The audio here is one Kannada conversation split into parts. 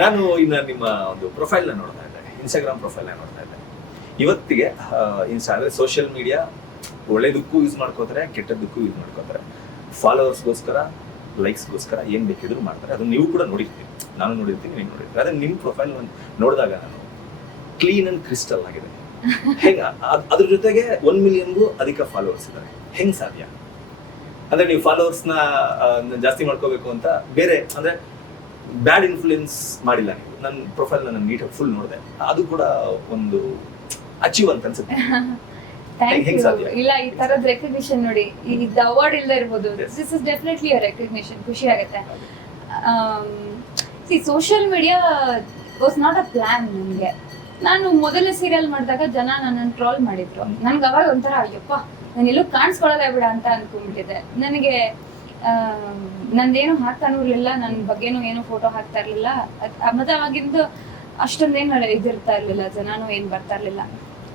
ನಾನು ಇನ್ನ ನಿಮ್ಮ ಒಂದು ಪ್ರೊಫೈಲ್ ನೋಡ್ತಾ ಇದ್ದೆ, ಇನ್ಸ್ಟಾಗ್ರಾಮ್ ಪ್ರೊಫೈಲ್ ನೋಡ್ತಾ ಇದ್ದೆ. ಇವತ್ತಿಗೆ ಇನ್ಸ್ಟಾ ಅಂದ್ರೆ ಸೋಷಿಯಲ್ ಮೀಡಿಯಾ ಒಳ್ಳೇದಕ್ಕೂ ಯೂಸ್ ಮಾಡ್ಕೋತಾರೆ, ಕೆಟ್ಟದಕ್ಕೂ ಯೂಸ್ ಮಾಡ್ಕೋತಾರೆ. ಫಾಲೋವರ್ಸ್ಗೋಸ್ಕರ, ಲೈಕ್ಸ್ಗೋಸ್ಕರ ಏನ್ ಬೇಕಿದ್ರು ಮಾಡ್ತಾರೆ. ಅದು ನೀವು ಕೂಡ ನೋಡಿರ್ತೀವಿ, ನಾನು ನೋಡಿರ್ತೀನಿ, ನೀವು ನೋಡಿರ್ತೀವಿ. ಆದ್ರೆ ನಿಮ್ ಪ್ರೊಫೈಲ್ ನೋಡಿದಾಗ ನಾನು ಕ್ಲೀನ್ ಅಂಡ್ ಕ್ರಿಸ್ಟಲ್ ಆಗಿದೆ. ಹೆಂಗ ಅದ್ರ ಜೊತೆಗೆ 1 ಮಿಲಿಯನ್ಗೂ ಅಧಿಕ ಫಾಲೋವರ್ಸ್ ಇದ್ದಾರೆ. ಹೆಂಗ್ ಸಾಧ್ಯ? ಅಂದ್ರೆ ನೀವು ಫಾಲೋವರ್ಸ್ನ ಜಾಸ್ತಿ ಮಾಡ್ಕೋಬೇಕು ಅಂತ ಬೇರೆ ಅಂದ್ರೆ ಬ್ಯಾಡ್ ಇನ್ಫ್ಲೂಯೆನ್ಸ್ ಮಾಡಿಲ್ಲ ನೀವು. ನನ್ನ ಪ್ರೊಫೈಲ್ ನಾನು ನೀಟಾಗಿ ಫುಲ್ ನೋಡಿದೆ, ಅದು ಕೂಡ ಒಂದು ಅಚೀವ್ ಅಂತ ಅನ್ಸುತ್ತೆ. ಇಲ್ಲ, ಈ ತರದ ರೆಕಗ್ನಿಷನ್ ನೋಡಿ, ಇದು ಅವಾರ್ಡ್ ಇಲ್ಲದೆ ಇರ್ಬೋದು, this is definitely a recognition. ಖುಷಿ ಆಗುತ್ತೆ. Social media was not a plan. ನನಗೆ ನಾನು ಮೊದಲನೇ ಸೀರಿಯಲ್ ಮಾಡಿದಾಗ ಜನ ನನ್ನನ್ನು ಟ್ರೋಲ್ ಮಾಡಿದ್ರು. ನನ್ಗೆ ಅವಾಗ ಒಂಥರ ಅಯ್ಯಪ್ಪ, ನಾನು ಎಲ್ಲೂ ಕಾಣಿಸ್ಕೊಳ್ಳೋದೇ ಬಿಡ ಅಂತ ಅನ್ಕೊಂಡ್ಬಿಟ್ಟಿದ್ದೆ. ನನಗೆ ನಂದೇನು ಹಾಕ್ತಾನೂ ಇರಲಿಲ್ಲ, ನನ್ನ ಬಗ್ಗೆನೂ ಏನು ಫೋಟೋ ಹಾಕ್ತಾ ಇರ್ಲಿಲ್ಲ. ಮತ್ತೆ ಅವಾಗಿಂದ ಅಷ್ಟೊಂದೇನು ಇದಿರ್ತಾ ಇರ್ಲಿಲ್ಲ, ಜನನೂ ಏನು ಬರ್ತಾ ಇರ್ಲಿಲ್ಲ.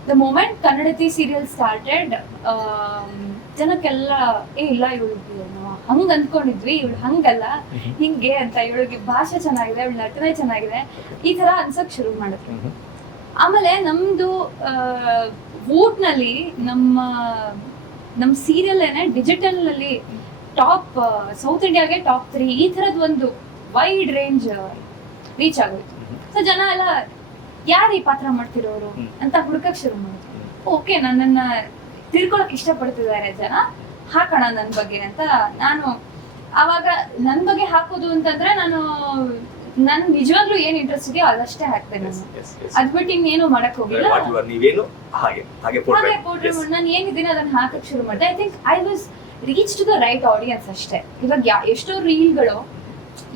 The moment Kannadathi serial started, ಜನಕ್ಕೆಲ್ಲ ಇಲ್ಲ ಇವಳಿಗೆ ನಾವು ಹಂಗ್ ಅಂದ್ಕೊಂಡಿದ್ವಿ, ಇವಳು ಹಂಗಲ್ಲ ಹಿಂಗೆ ಅಂತ, ಇವಳಿಗೆ ಭಾಷೆ ಚೆನ್ನಾಗಿದೆ, ಇವಳ ನಟನೆ ಚೆನ್ನಾಗಿದೆ, ಈ ತರ ಅನ್ಸಕ್ ಶುರು ಮಾಡಿದ್ವಿ. ಆಮೇಲೆ ನಮ್ದು ವೂಟ್ನಲ್ಲಿ ನಮ್ಮ ಸೀರಿಯಲ್ ಏನೇ ಡಿಜಿಟಲ್ ನಲ್ಲಿ ಟಾಪ್, ಸೌತ್ ಇಂಡಿಯಾಗೆ ಟಾಪ್ 3 ಈ ತರದ್ ಒಂದು ವೈಡ್ ರೇಂಜ್ ರೀಚ್ ಆಗೋಯ್ತು. ಸೊ ಜನ ಎಲ್ಲ ಯಾರು ಈ ಪಾತ್ರ ಮಾಡ್ತಿರೋರು ಅಂತ ಹುಡುಕಕ್ ಶುರು ಮಾಡಿದ್ರು. ಓಕೆ, ನನ್ನನ್ನ ತಿಳ್ಕೊಳಕ್ ಇಷ್ಟಪಡ್ತಿದ್ದಾರೆ ಜನ, ಹಾಕೋಣ ನನ್ನ ಬಗ್ಗೆ ಅಂತ. ನಾನು ಆವಾಗ ನನ್ನ ಬಗ್ಗೆ ಹಾಕೋದು ಅಂತಂದ್ರೆ ನನ್ ನಿಜವಾಗ್ಲೂ ಏನ್ ಇಂಟ್ರೆಸ್ಟ್ ಇದೆಯೋ ಅದಷ್ಟೇ ಹಾಕ್ತೇನೆ. ಅದ್ ಬಿಟ್ಟು ಇನ್ನೇನು ಮಾಡಕ್ ಹೋಗಿಲ್ಲ. ನಾನು ಏನಿದ್ದೀನಿ ಅದನ್ನ ಹಾಕಕ್ ಶುರು ಮಾಡಿದೆ. I think I was reach to the right audience ಅಷ್ಟೇ. ಇವಾಗ ಎಷ್ಟೋ ರೀಲ್ಗಳು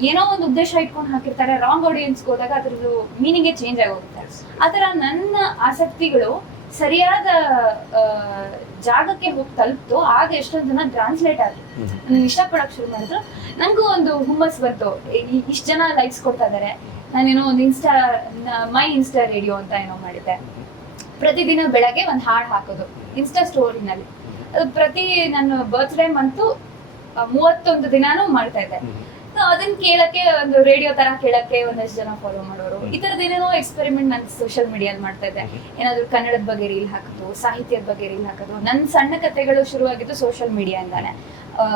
ಏನೋ ಒಂದು ಉದ್ದೇಶ ಇಟ್ಕೊಂಡು ಹಾಕಿರ್ತಾರೆ, ರಾಂಗ್ ಆಡಿಯನ್ಸ್ಗೆ ಹೋದಾಗ ಅದ್ರದ್ದು ಮೀನಿಂಗೇ ಚೇಂಜ್ ಆಗೋಗುತ್ತೆ. ಆತರ ನನ್ನ ಆಸಕ್ತಿಗಳು ಸರಿಯಾದ ಜಾಗಕ್ಕೆ ಹೋಗಿ ತಲುಪ್ತು. ಆಗ ಎಷ್ಟೊಂದು ಜನ ಟ್ರಾನ್ಸ್ಲೇಟ್ ಆದ್ರು, ನನ್ನ ಇಷ್ಟಪಡಕ್ ಶುರು ಮಾಡಿದ್ರು. ನಂಗೂ ಒಂದು ಹುಮ್ಮಸ್ ಬಂತು, ಇಷ್ಟು ಜನ ಲೈಕ್ಸ್ ಕೊಡ್ತಾ ಇದಾರೆ. ನಾನೇನೋ ಒಂದು ಮೈ ಇನ್ಸ್ಟಾ ರೇಡಿಯೋ ಅಂತ ಏನೋ ಮಾಡಿದ್ದೆ. ಪ್ರತಿದಿನ ಬೆಳಗ್ಗೆ ಒಂದು ಹಾಡು ಹಾಕೋದು ಇನ್ಸ್ಟಾ ಸ್ಟೋರಿನಲ್ಲಿ. ಅದು ಪ್ರತಿ ನನ್ನ ಬರ್ತ್ಡೇ ಮಂತು 31 ದಿನಾನು ಮಾಡ್ತಾ ಇದ್ದೆ. ಅದನ್ನ ಕೇಳಕ್ಕೆ, ಒಂದು ರೇಡಿಯೋ ತರ ಕೇಳಕ್ಕೆ ಒಂದಷ್ಟು ಜನ ಫಾಲೋ ಮಾಡೋರು. ಈ ತರದ ಏನೇನೋ ಎಕ್ಸ್ಪೆರಿಮೆಂಟ್ ನಾನು ಸೋಷಿಯಲ್ ಮೀಡಿಯಲ್ಲಿ ಮಾಡ್ತಾ ಇದ್ದೆ. ಏನಾದ್ರು ಕನ್ನಡದ ಬಗ್ಗೆ ರೀಲ್ ಹಾಕೋದು, ಸಾಹಿತ್ಯದ ಬಗ್ಗೆ ರೀಲ್ ಹಾಕೋದು. ನನ್ನ ಸಣ್ಣ ಕಥೆಗಳು ಶುರುವಾಗಿದ್ದು ಸೋಷಿಯಲ್ ಮೀಡಿಯಾಯಿಂದಾನೆ.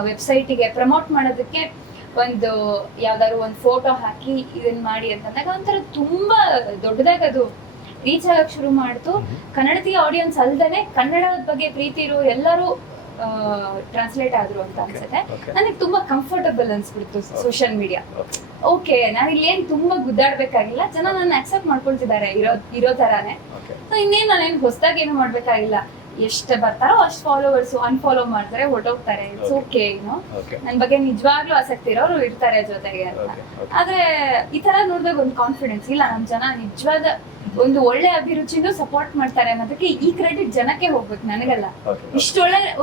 ವೆಬ್ಸೈಟಿಗೆ ಪ್ರಮೋಟ್ ಮಾಡೋದಕ್ಕೆ ಒಂದು ಯಾವ್ದಾದ್ರು ಒಂದು ಫೋಟೋ ಹಾಕಿ ಇದನ್ನ ಮಾಡಿ ಅಂತಂದಾಗ ಒಂಥರ ತುಂಬಾ ದೊಡ್ಡದಾಗಿ ಅದು ರೀಚ್ ಆಗಕ್ ಶುರು ಮಾಡ್ತು. ಕನ್ನಡತಿ ಆಡಿಯನ್ಸ್ ಅಲ್ದೇನೆ ಕನ್ನಡದ ಬಗ್ಗೆ ಪ್ರೀತಿ ಇರೋ ಎಲ್ಲರೂ ಟ್ರಾನ್ಸ್ಲೇಟ್ ಆದ್ರು ಅಂತ ಅನ್ಸುತ್ತೆ. ನನಗೆ ತುಂಬಾ ಕಂಫರ್ಟಬಲ್ ಅನ್ಸ್ಬಿಡ್ತು ಸೋಷಿಯಲ್ ಮೀಡಿಯಾ. ಓಕೆ, ನಾನು ಇಲ್ಲಿ ಏನ್ ತುಂಬಾ ಗುದ್ದಾಡ್ಬೇಕಾಗಿಲ್ಲ, ಜನ ನನ್ನ ಅಕ್ಸೆಪ್ಟ್ ಮಾಡ್ಕೊಳ್ತಿದ್ದಾರೆ ಇರೋ ತರಾನೇ. ಇನ್ನೇನು ನಾನೇನು ಹೊಸದಾಗಿ ಏನು ಮಾಡ್ಬೇಕಾಗಿಲ್ಲ. ಎಷ್ಟು ಬರ್ತಾರೋ ಅಷ್ಟು ಫಾಲೋವರ್ಸ್ ಅನ್ಫಾಲೋ ಮಾಡ್ತಾರೆ, ಹೊರಟೋಗ್ತಾರೆ. ಇಟ್ಸ್ ಓಕೆ, ಏನೋ ನನ್ ಬಗ್ಗೆ ನಿಜವಾಗ್ಲೂ ಆಸಕ್ತಿ ಇರೋರು ಇರ್ತಾರೆ ಜೊತೆಗೆ ಅಂತ. ಆದ್ರೆ ಈ ತರ ನೋಡಿದಾಗ ಒಂದು ಕಾನ್ಫಿಡೆನ್ಸ್, ಇಲ್ಲ ನಮ್ ಜನ ನಿಜವಾದ ಒಂದು ಒಳ್ಳೆ ಅಭಿರುಚಿನೂ ಸಪೋರ್ಟ್ ಮಾಡ್ತಾರೆ ಅನ್ನೋದಕ್ಕೆ ಈ ಕ್ರೆಡಿಟ್ ಜನಕ್ಕೆ ಹೋಗ್ಬೇಕು, ನನಗಲ್ಲ.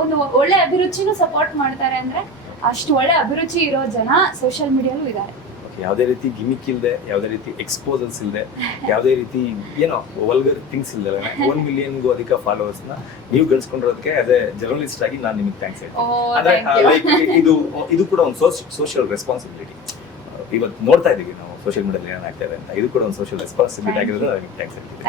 ಒಂದು ಒಳ್ಳೆ ಅಭಿರುಚಿನೂ ಸಪೋರ್ಟ್ ಮಾಡ್ತಾರೆ ಅಂದ್ರೆ ಅಷ್ಟು ಒಳ್ಳೆ ಅಭಿರುಚಿ ಇರೋ ಜನ ಸೋಷಿಯಲ್ ಮೀಡಿಯಾಲೂ ಇದ್ದಾರೆ. ಯಾವುದೇ ರೀತಿ ಗಿಮಿಕ್ ಇಲ್ಲದೆ, ಯಾವುದೇ ರೀತಿ ಎಕ್ಸ್ಪೋಸಲ್ಸ್ ಇಲ್ಲದೆ, ಯಾವುದೇ ರೀತಿ ಏನೋ ವಲ್ಗರ್ ಥಿಂಗ್ಸ್ ಇಲ್ಲದೆ 1 ಮಿಲಿಯನ್ಗೂ ಅಧಿಕ ಫಾಲೋವರ್ಸ್ ನ ನೀವು ಗಳಿಸ್ಕೊಂಡಿರೋದಕ್ಕೆ ಆಸ್ ಎ ಜರ್ನಲಿಸ್ಟ್ ಆಗಿ ನಾನು ನಿಮಗೆ ಥ್ಯಾಂಕ್ಸ್ ಹೇಳ್ತೀನಿ. ಇದು ಕೂಡ ಒಂದು ಸೋಷಿಯಲ್ ರೆಸ್ಪಾನ್ಸಿಬಿಲಿಟಿ. ಇವತ್ತು ನೋಡ್ತಾ ಇದೀವಿ ನಾವು ಸೋಷಿಯಲ್ ಮೀಡಿಯಾದಲ್ಲಿ ಏನಾಗ್ತಾ ಇದೆ ಅಂತ. ಇದು ಕೂಡ ಒಂದು ಸೋಷಿಯಲ್ ರೆಸ್ಪಾನ್ಸಿಬಿಲಿಟಿ ಆಗಿರೋದು ಥ್ಯಾಂಕ್ಸ್ ಹೇಳ್ತೀನಿ.